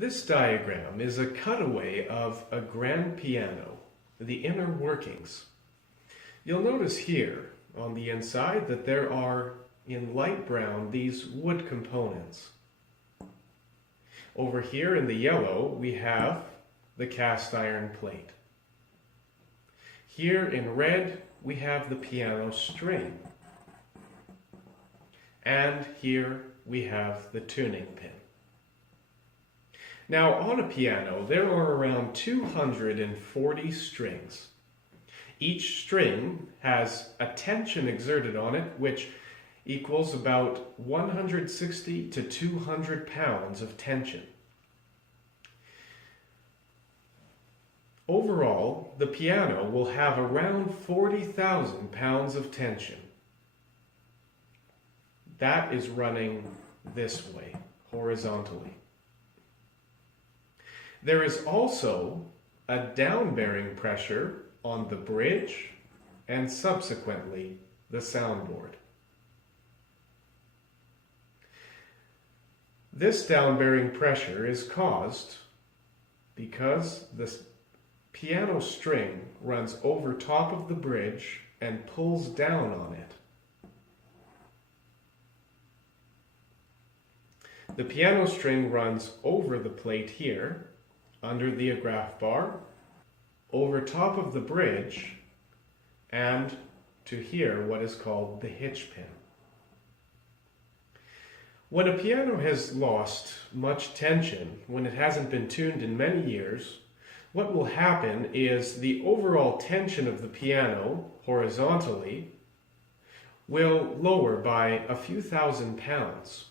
This diagram is a cutaway of a grand piano, the inner workings. You'll notice here on the inside that there are, in light brown, these wood components. Over here in the yellow, we have the cast iron plate. Here in red, we have the piano string. And here we have the tuning pin. Now, on a piano, there are around 240 strings. Each string has a tension exerted on it, which equals about 160 to 200 pounds of tension. Overall, the piano will have around 40,000 pounds of tension. That is running this way, horizontally. There is also a down-bearing pressure on the bridge and subsequently the soundboard. This down-bearing pressure is caused because the piano string runs over top of the bridge and pulls down on it. The piano string runs over the plate here, under the agraff bar, over top of the bridge, and to here what is called the hitch pin. When a piano has lost much tension, when it hasn't been tuned in many years, what will happen is the overall tension of the piano horizontally will lower by a few thousand pounds.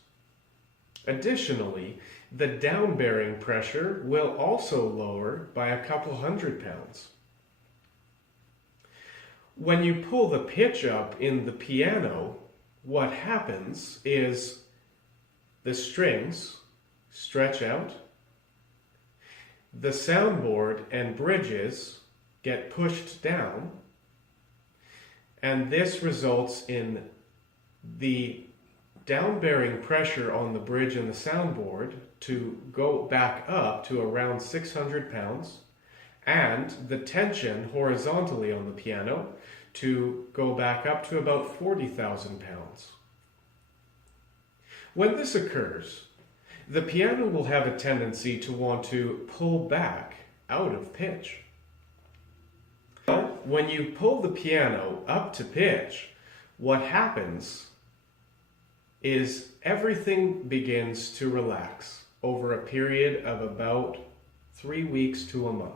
Additionally, the down-bearing pressure will also lower by a couple hundred pounds. When you pull the pitch up in the piano, what happens is the strings stretch out, the soundboard and bridges get pushed down, and this results in the down-bearing pressure on the bridge and the soundboard to go back up to around 600 pounds, and the tension horizontally on the piano to go back up to about 40,000 pounds. When this occurs, the piano will have a tendency to want to pull back out of pitch. When you pull the piano up to pitch, what happens is everything begins to relax over a period of about 3 weeks to a month.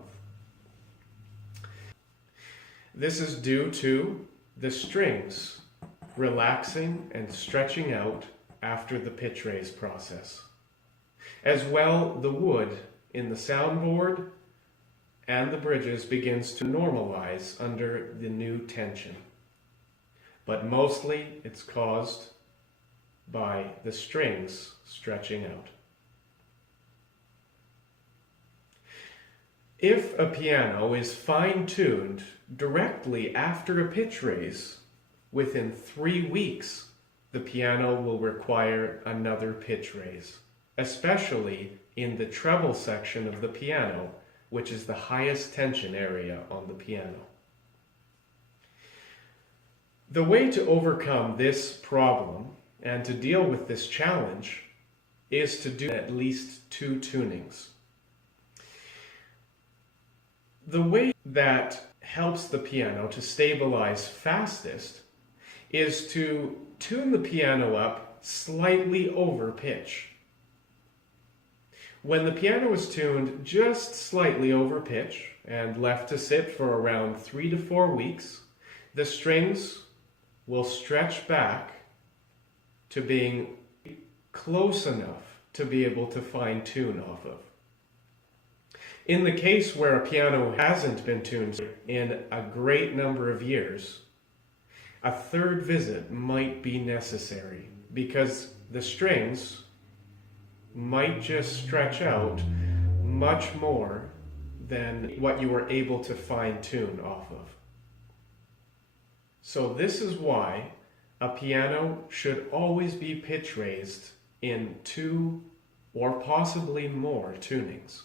This is due to the strings relaxing and stretching out after the pitch raise process. As well, the wood in the soundboard and the bridges begins to normalize under the new tension. But mostly it's caused by the strings stretching out. If a piano is fine-tuned directly after a pitch raise, within 3 weeks, the piano will require another pitch raise, especially in the treble section of the piano, which is the highest tension area on the piano. The way to overcome this problem and to deal with this challenge is to do at least 2 tunings. The way that helps the piano to stabilize fastest is to tune the piano up slightly over pitch. When the piano is tuned just slightly over pitch and left to sit for around 3 to 4 weeks, the strings will stretch back to being close enough to be able to fine-tune off of. In the case where a piano hasn't been tuned in a great number of years, a third visit might be necessary because the strings might just stretch out much more than what you were able to fine-tune off of. So this is why a piano should always be pitch raised in 2 or possibly more tunings.